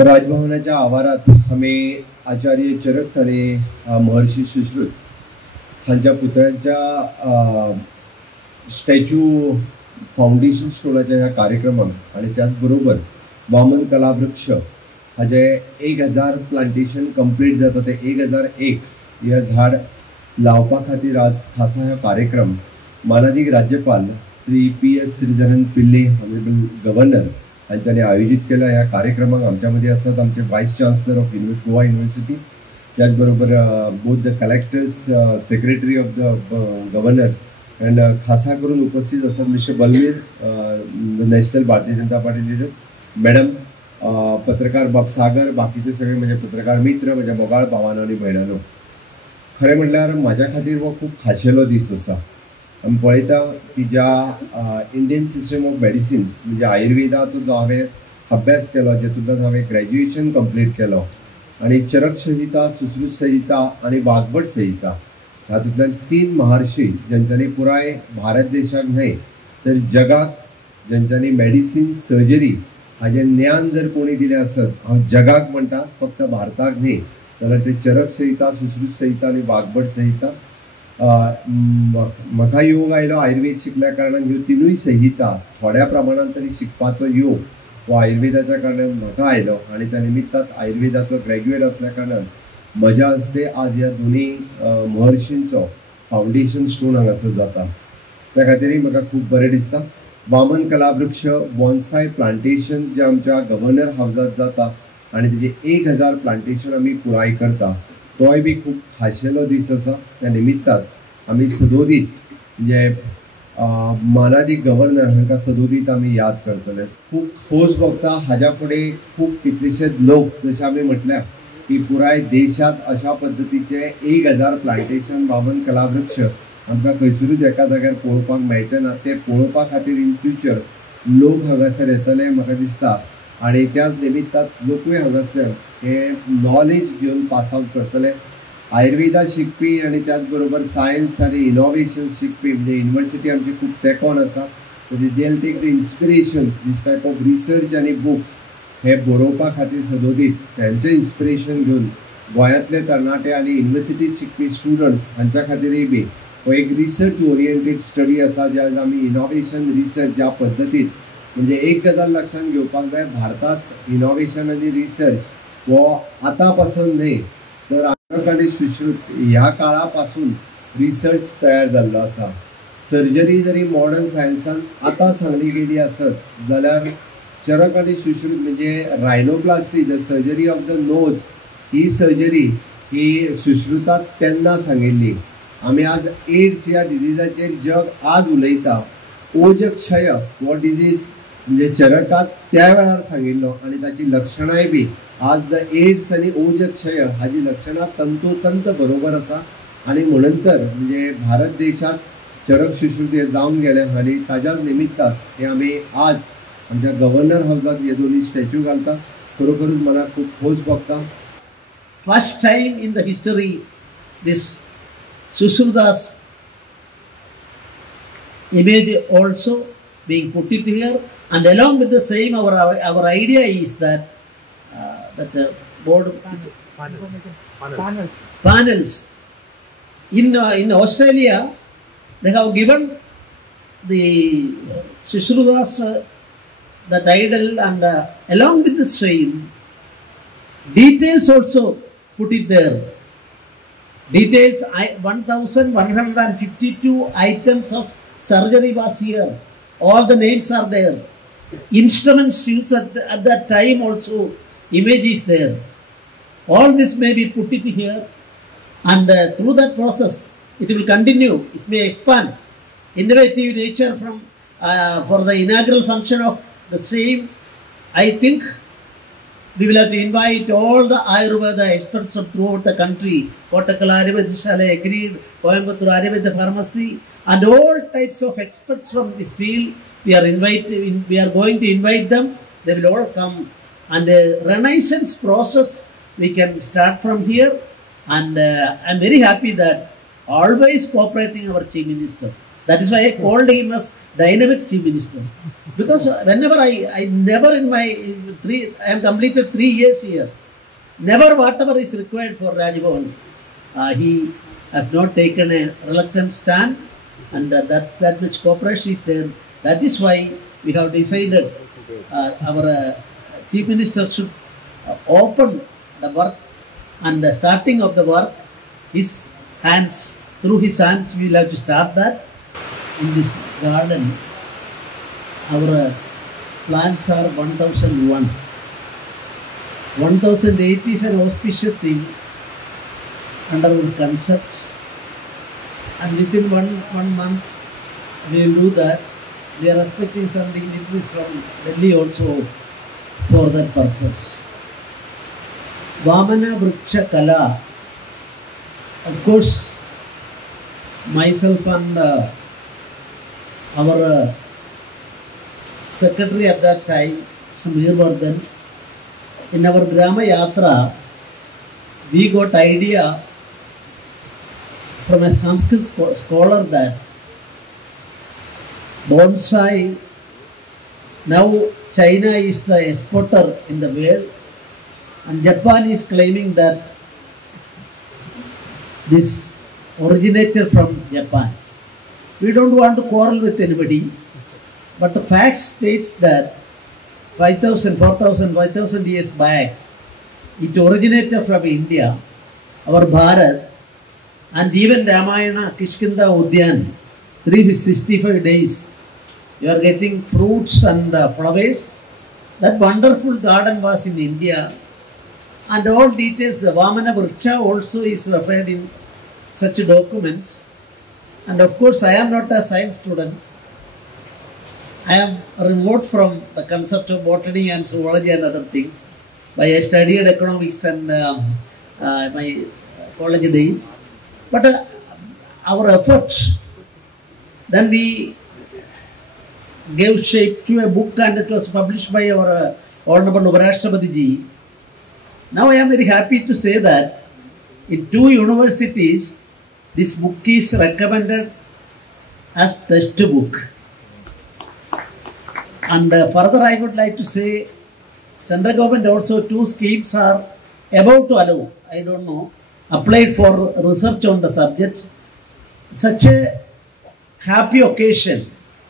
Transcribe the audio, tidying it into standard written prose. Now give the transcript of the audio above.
राजभवनाच्या आवारात आम्ही आचार्य चरक आणि महर्षी सुश्रुत हांच्या पुतळ्यांच्या स्टॅच्यू फाउंडेशन स्टोनाच्या ह्या कार्यक्रमाक आणि त्याचबरोबर वामन कलावृक्ष हाजे 1000 प्लांटेशन कंप्लीट जाता ते 1001 हे झाड लावपा खातीर आज खासा हा कार्यक्रम माननीय राज्यपाल Shri PS Sreedharan Pillai honourable governor हांच्यानी आयोजित केला। ह्या कार्यक्रमाक आमच्यामध्ये असतात आमचे vice chancellor of Goa university, त्याचबरोबर both the collectors, secretary of the governor and खासा करून उपस्थित असतात mister Balvir national Bharatiya Janata party leader, madam पत्रकार बापसागर, बाकीचे सगळे म्हणजे पत्रकार मित्र, माझ्या मोगाळ भावांनो आणि भयणांनो, खरें म्हटल्यार म्हाज्या खातीर हो खूब खाशेलो दीस आसा। आमी पळयता की ज्या इंडियन सिस्टम ऑफ मेडिसिन्स म्हणजे आयुर्वेदाचो जो हांवें अभ्यास केलो, जेतूंतल्यान हांवें ग्रॅज्युएशन कंप्लीट केलो आणि चरक संहिता, सुश्रुत संहिता आणि वाघबट संहिता हातूंतल्यान 3 महर्षी ज्यांच्यांनी पुराय भारत देशाक न्हय तर जगाक ज्यांच्यांनी मेडिसिन सर्जरी हाजें ज्ञान जर कोणी दिलें आसत, हांव जगाक म्हणटा फक्त भारताक न्हय, जाल्यार ते चरक संहिता, सुश्रुत संहिता आणि वाघबट संहिता। म्हाका योग आयलो आयुर्वेद शिकल्या कारणान ह्यो तिनूय संहिता थोड्या प्रमाणात तरी शिकपाचो योग हो आयुर्वेदाच्या कारणान म्हाका आयलो आणि त्या निमित्तान आयुर्वेदाचो ग्रॅज्युएट असल्या कारणान म्हज्या हस्ते आज ह्या दोन्ही महर्षींचो फाउंडेशन स्टोन हांगासर जाता, त्या खातीरय म्हाका खूब बरें दिसता। वामन कलावृक्ष बॉन्साय प्लांटेशन जे आमच्या गव्हर्नर हाऊसात जाता आणि तेजे 1000 प्लांटेशन आमी पुराय करता, तोय बी खूब खाशेलो दीस आसा। त्या निमित्तान आमी सदोदीत म्हणजे मानादी गव्हर्नर हांकां सदोदीत आमी याद करतले। खूब खोस भोगता हाज्या फुडें खूब कितलेशेच लोक, जशें आमी म्हटल्या की पुराय देशात अशा पद्दतीचे 1000 प्लांटेशन वामन कलावृक्ष आमकां खंयसरूच एका जाग्यार पळोवपाक मेळचे ना। ते पळोवपा खातीर इन फ्युचर लोक हांगासर येतले म्हाका दिसता आणि त्याच निमित्तान लोकूय हांगासर हे नॉलेज घेवन पास आउट करतले। आयुर्वेदा शिकपी आणि त्याचबरोबर सायन्स आणि इनोव्हेशन शिकपी म्हणजे युनिव्हर्सिटी आमची खूब तेंकोन आसा, they will take the inspiration this type of research आणि बुक्स हे बरोवपा खातीर सदोदीत त्यांचे इन्स्पिरेशन घेवन गोंयांतले तरणाटे आणि युनिव्हर्सिटीत शिकपी स्टुडंट्स हांच्या खातीरय बी हो एक रिसर्च ओरिएंटेड स्टडी आसा, ज्यात आमी इनोव्हेशन रिसर्च ज्या पद्दतीन म्हणजे एक गजाल लक्षात घेवपाक जाय, भारतात इनोव्हेशन आणि रिसर्च हो आतापासून न्हय तर चरक आणि सुश्रुत ह्या काळापासून रिसर्च तयार जाल्लो आसा। सर्जरी जरी मॉडर्न सायन्सान आता सांगली गेली आसत जाल्यार चरक आणि सुश्रुत म्हणजे rhinoplasty the surgery of the nose ही सर्जरी ही सुश्रुतात तेन्ना सांगिल्ली। आमी आज एड्स ह्या डिजीजाचेर जग आज उलयता, ओजक्षय हो डिजीज म्हणजे चरकात त्या वेळार सांगिल्लो आणि ताची लक्षणांय बी आज द एड्स आणि ओजक्षय हाजी लक्षणां तंतोतंत बरोबर आसा आणि म्हणूनतर म्हणजे भारत देशात चरक सुश्रुत हे जावन गेले आणि ताज्याच निमित्तान हे आमी आज आमच्या गव्हर्नर हाऊसात हे दोन्ही स्टॅच्यू घालता। खरोखरूच मला खूब खोस भोगता। First time in the history this Sushrutas image also being put it here, and along with the same our idea is that board panels in Australia they have given the Sushrutas that idol, and along with the same details also put it there. Details 1152 items of surgery was here. All the names are there. Instruments used at that time also, image is there. All this may be put it here, and through that process it will continue. It may expand. Innovative nature from for the inaugural function of the same, I think we will have to invite all the Ayurveda experts from throughout the country. Kottakkal Ayurveda Shala agreed, Coimbatore Ayurveda Pharmacy, and all types of experts from this field. We are going to invite them. They will all come, and the renaissance process we can start from here. And I am very happy that always cooperating our Chief Minister. That is why I called him as dynamic chief minister. Because whenever I never in my I have completed 3 years here. Never whatever is required for Rajbhavan. He has not taken a reluctant stand, and that much cooperation is there. That is why we have decided our chief minister should open the work, and the starting of the work, through his hands we will have to start that. In this garden, our plants are 1001. 1008 is an auspicious thing under our concept, and within one month we will do that. We are expecting something little from Delhi also for that purpose. Vamana Vriksha Kala, of course, myself and our secretary at that time, Samir Vardhan, in our Grama Yatra, we got idea from a Sanskrit scholar that bonsai, now China is the exporter in the world, and Japan is claiming that this originated from Japan. We don't want to quarrel with anybody, but the fact states that 5,000, 4,000, 5,000 years back, it originated from India, our Bharat, and even Ramayana, Kishkinda Udyan, 365 days, you are getting fruits and flowers. That wonderful garden was in India, and all details, the Vamana Vriksha also is referred in such documents. And of course, I am not a science student. I am remote from the concept of botany and zoology and other things. But I studied economics and my college days. But our efforts, then we gave shape to a book, and it was published by our Honorable Uparashtrapati ji. Now I am very happy to say that in 2 universities, this book is recommended as textbook. And further I would like to say, central government also 2 schemes are about to allow, I don't know, applied for research on the subject. Such a happy occasion